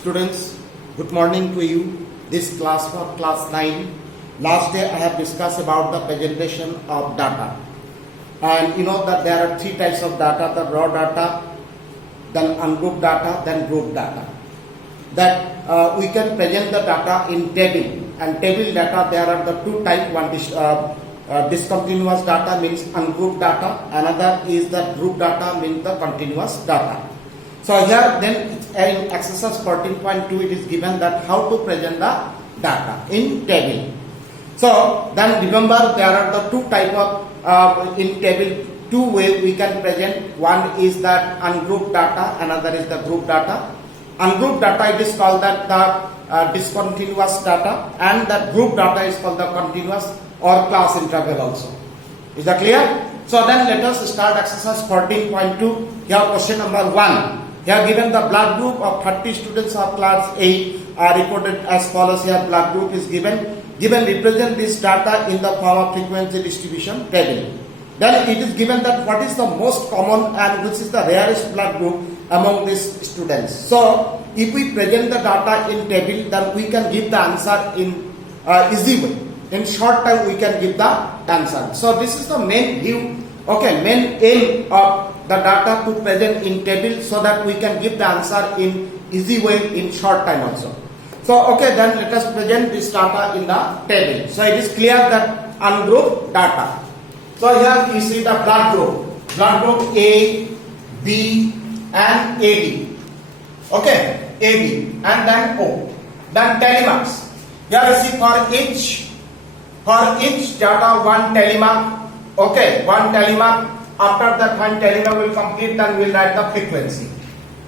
Students, good morning to you. This class for class 9. Last day I have discussed about the presentation of data. And you know that there are three types of data, the raw data, then ungrouped data, then grouped data. That we can present the data in table. And table data, there are the two types. One is discontinuous data, means ungrouped data. Another is the group data, means the continuous data. So here then in exercise 14.2 it is given that how to present the data in table. So then remember there are the two type of in table, two way we can present. One is that ungrouped data, another is the group data. Ungrouped data it is called that the discontinuous data, and the group data is called the continuous or class interval also. Is that clear? So then let us start exercise 14.2. Here question number 1. Here given the blood group of 30 students of class A are recorded as follows. Here blood group is given. Represent this data in the form of frequency distribution table. Then it is given that what is the most common and which is the rarest blood group among these students. So if we present the data in table, then we can give the answer in easy way. In short time we can give the answer. So this is the main view, main aim of the data to present in table, so that we can give the answer in easy way in short time also. So then let us present this data in the table. So it is clear that ungrouped data. So here you see the blood group A, B and AB. AB and then O. Then telemarks. Here you see for each data one telemark. One telemark. After that one telemark will complete, then we will write the frequency.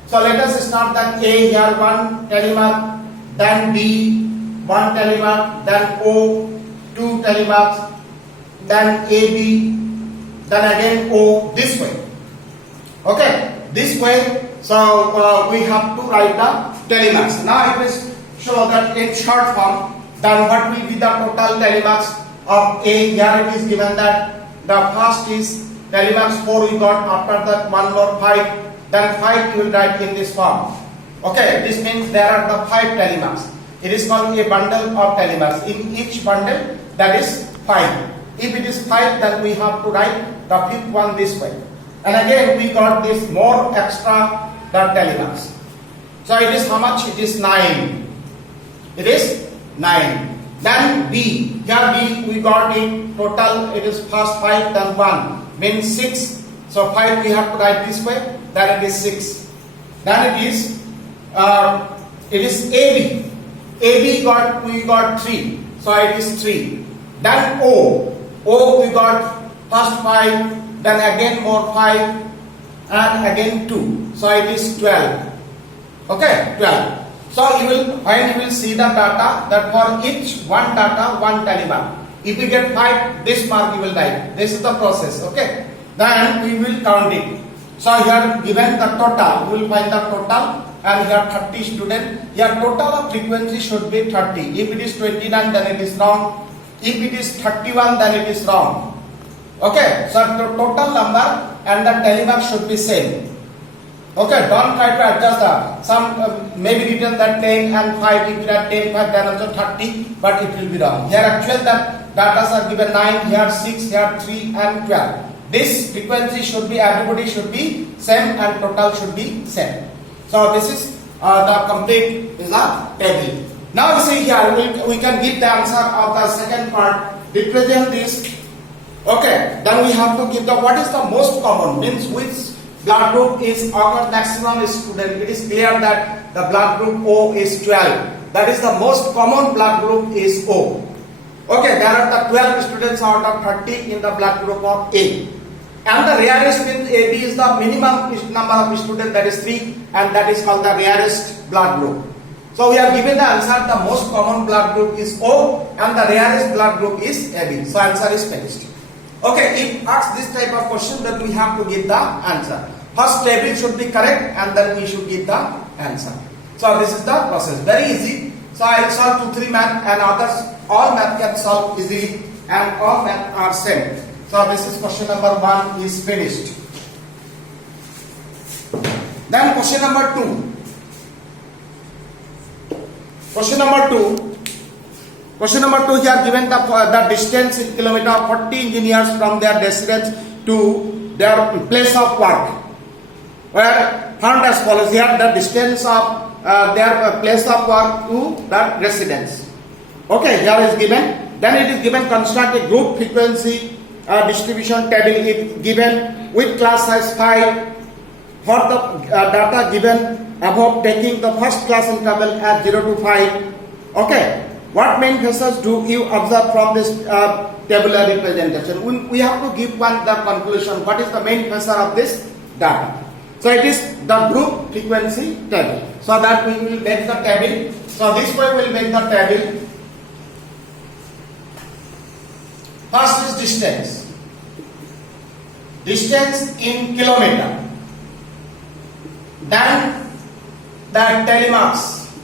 So let us start that A, here one telemark, then B, one telemark, then O, two telemarks, then AB, then again O, this way. This way. So we have to write the telemarks. Now it is show that in short form, then what will be the total telemarks of A? Here it is given that the first is telemarks 4 we got, after that 1 more 5, then 5 you will write in this form. This means there are the 5 telemarks. It is called a bundle of telemarks. In each bundle that is 5. If it is 5, then we have to write the fifth one this way. And again we got this more extra the telemarks. So it is how much? It is 9. It is 9. Then B. Here B we got it total. It is first 5, then 1. Means 6. So 5 we have to write this way. Then it is 6. Then it is AB. AB we got 3. So it is 3. Then O. O we got first 5, then again more 5, and again 2. So it is 12. 12. So when you will see the data, that for each one data, one telemark. If you get 5, this mark you will write. This is the process. Then we will count it. So here given the total, we will find the total, and here 30 students. Here total of frequency should be 30. If it is 29, then it is wrong. If it is 31, then it is wrong. So the total number and the telemark should be same. Don't try to adjust the some may be written that 10 and 5. If you write 10, 5, then also 30, but it will be wrong. Here actually the data are given 9, here 6, here 3 and 12. This frequency should be, everybody should be same, and total should be same. So this is the complete is the table. Now you see here we can give the answer of the second part. Represent this. Then we have to give the what is the most common, means which blood group is our maximum student. It is clear that the blood group O is 12. That is the most common blood group is O. There are the 12 students out of 30 in the blood group of A. And the rarest means AB is the minimum number of students, that is 3, and that is called the rarest blood group. So we have given the answer, the most common blood group is O and the rarest blood group is AB. So answer is finished. If asked this type of question, then we have to give the answer. First table should be correct, and then we should give the answer. So this is the process. Very easy. So I will solve 2-3 math, and others all math can solve easily, and all math are same. So this is question number 1 is finished. Then question number 2. Question number 2. Question number 2 here given the distance in kilometer of 40 engineers from their residence to their place of work. Where found as follows here the distance of their place of work to the residence. Okay, here is given. Then it is given construct a group frequency distribution table is given with class size 5 for the data given above taking the first class interval as 0 to 5. Okay, what main features do you observe from this tabular representation? We have to give the conclusion. What is the main feature of this data? So it is the group frequency table. So that we will make the table. So this way we will make the table. First is distance. Distance in kilometer. Then the telemarks.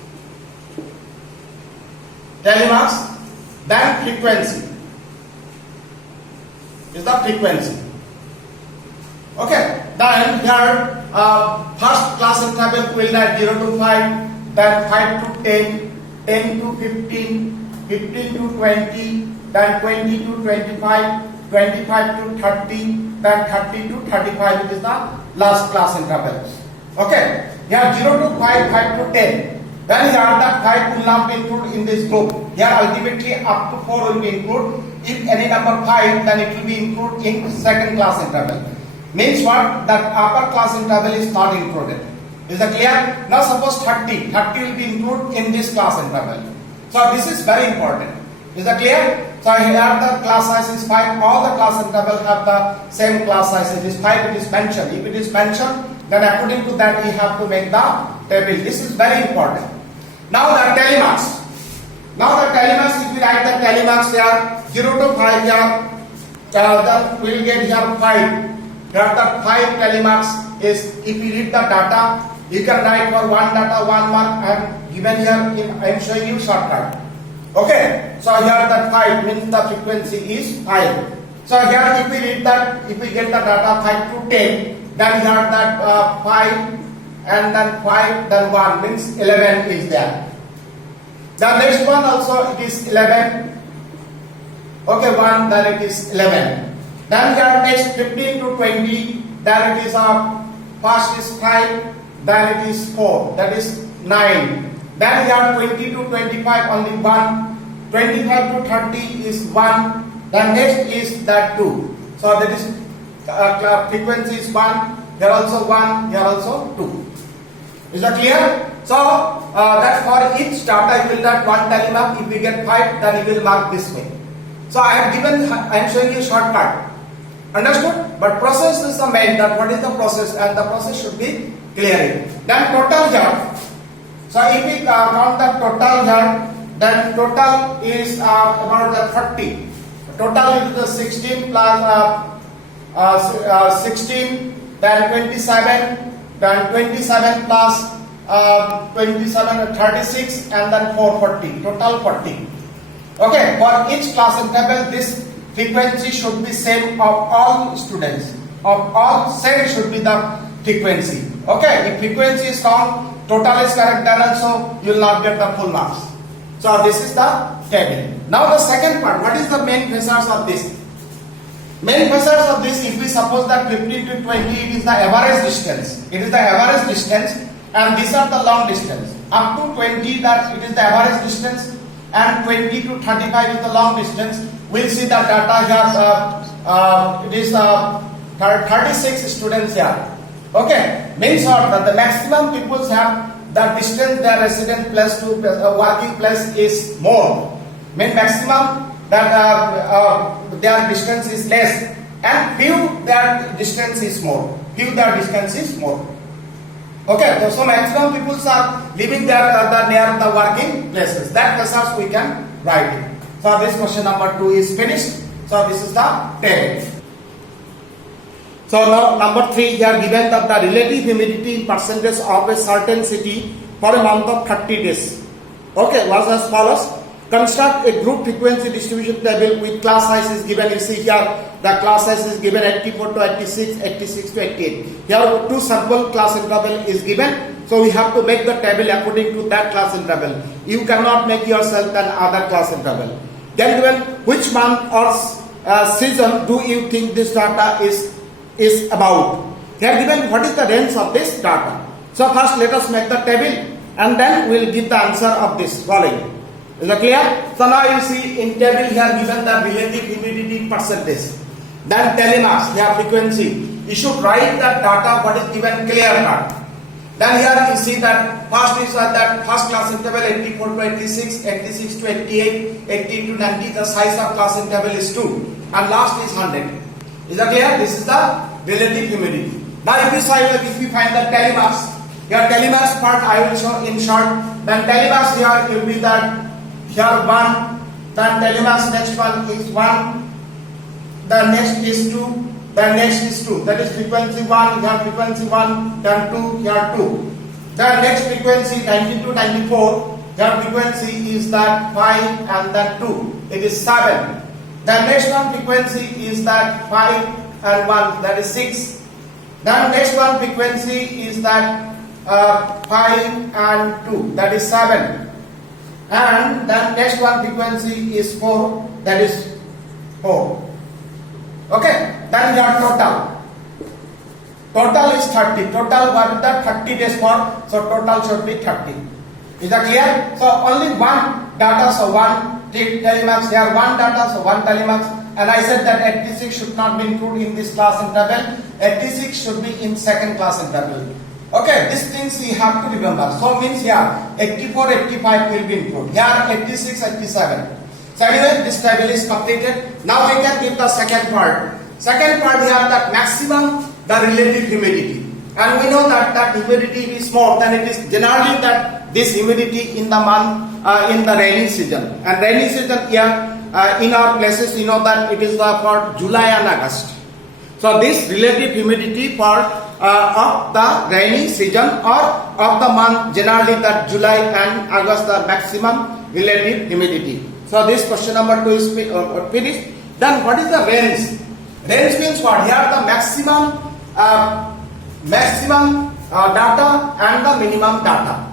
Then frequency. Is the frequency. Okay. Then here first class interval will be 0 to 5, then 5 to 10, 10 to 15, 15 to 20, then 20 to 25, 25 to 30, then 30 to 35. It is the last class interval. Okay. Here 0 to 5, 5 to 10. Then here that 5 will not be included in this group. Here ultimately up to 4 will be included. If any number 5, then it will be included in second class interval. Means what? That upper class interval is not included. Is that clear? Now suppose 30 will be included in this class interval. So this is very important. Is that clear? So here the class size is 5. All the class intervals have the same class size. It is 5. It is mentioned. If it is mentioned, then according to that we have to make the table. This is very important. Now the telemarks. If we write the telemarks here 0 to 5 here, then we will get here 5. Here the 5 telemarks is, if you read the data, you can write for one data 1 mark and given here I am showing you shortcut. Okay, so here that 5 means the frequency is 5. So here if we read that, if we get the data 5 to 10, then here that 5 and then 5, then 1 means 11 is there. The next one also it is 11. Okay, 1, then it is 11. Then here next 15 to 20, then it is first is 5, then it is 4, that is 9. Then here 20 to 25 only 1, 25 to 30 is 1, then next is that 2. So that is frequency is 1, here also 1, here also 2. Is that clear? So that for each data you will get one telemark. If we get 5, then you will mark this way. So I am showing you shortcut. Understood? But process is the main. That what is the process, and the process should be clear. Then total here. So if we count the total here, then total is about the 30. Total is the 16 plus 16, then 27, then 27 plus 27, 36, and then 440. Total 40. Okay. For each class interval, this frequency should be same of all students. Of all same should be the frequency. Okay. If frequency is wrong, total is correct, then also you will not get the full marks. So this is the table. Now the second part. What is the main features of this? Main features of this, if we suppose that 15 to 20 it is the average distance. It is the average distance, and these are the long distance. Up to 20 that it is the average distance, and 20 to 35 is the long distance. We'll see the data here. It is 36 students here. Okay, means what? That the maximum people have the distance their resident place to working place is more. Mean maximum that their distance is less, and few their distance is more. Okay, so maximum people are living there near the working places. That results we can write it. So this question number 2 is finished. So this is the table. So now number 3 here given that the relative humidity in percentage of a certain city for a month of 30 days. Okay, was as follows. Construct a group frequency distribution table with class size is given. You see here the class size is given 84 to 86, 86 to 88. Here 2 sample class interval is given. So we have to make the table according to that class interval. You cannot make yourself an other class interval. Then given which month or season do you think this data is about? They are given what is the range of this data. So first let us make the table and then we will give the answer of this following. Is it clear? So now you see in table here given the relative humidity percentage. Then telemarks, their frequency. You should write that data what is given clear cut. Then here you see that first is that first class interval 84 to 86, 86 to 88, 80 to 90. The size of class interval is 2 and last is 100. Is that clear? This is the relative humidity. Now if we find the telemarks, here telemarks part I will show in short. Then telemarks here will be that here 1. Then telemarks next one is 1. The next is 2. The next is 2. That is frequency 1. Here frequency 1. Then 2. Here 2. The next frequency 90 to 94. Here frequency is that 5 and then 2. It is 7. The next one frequency is that 5 and 1. That is 6. Then next one frequency is that 5 and 2. That is 7. And then next one frequency is 4. That is 4. Okay, then your total. Total is 30. Total what is that? 30 days for. So total should be 30. Is that clear? So only one data, so one telemarks. Here one data, so one telemarks. And I said that 86 should not be included in this class interval. 86 should be in second class interval. Okay, these things we have to remember. So means here 84, 85 will be included. Here 86, 87. So anyway, this table is completed. Now we can give the second part. Second part, we have that maximum, the relative humidity. And we know that humidity is more than it is generally that this humidity in the month, in the rainy season. And rainy season here, in our places, you know that it is for July and August. So this relative humidity for of the rainy season or of the month, generally that July and August, the maximum relative humidity. So this question number 2 is finished. Then what is the range? Range means what? Here the maximum data and the minimum data.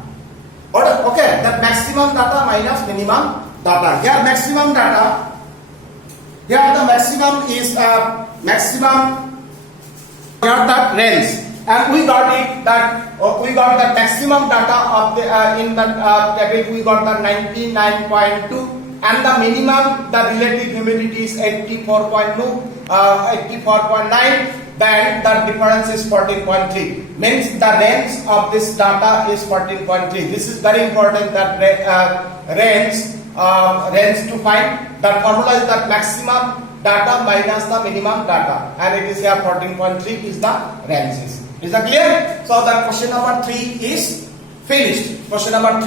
Okay, the maximum data minus minimum data. Here maximum data. Here the maximum is maximum. Here that range, and we got it that we got the maximum data of the in the table. We got the 99.2. And the minimum, the relative humidity is 84.9, then the difference is 14.3. Means the range of this data is 14.3. This is very important, that range to find. That formula is that maximum data minus the minimum data, and it is here 14.3 is the range. Is that clear? So the question number 3 is finished. Question number 3.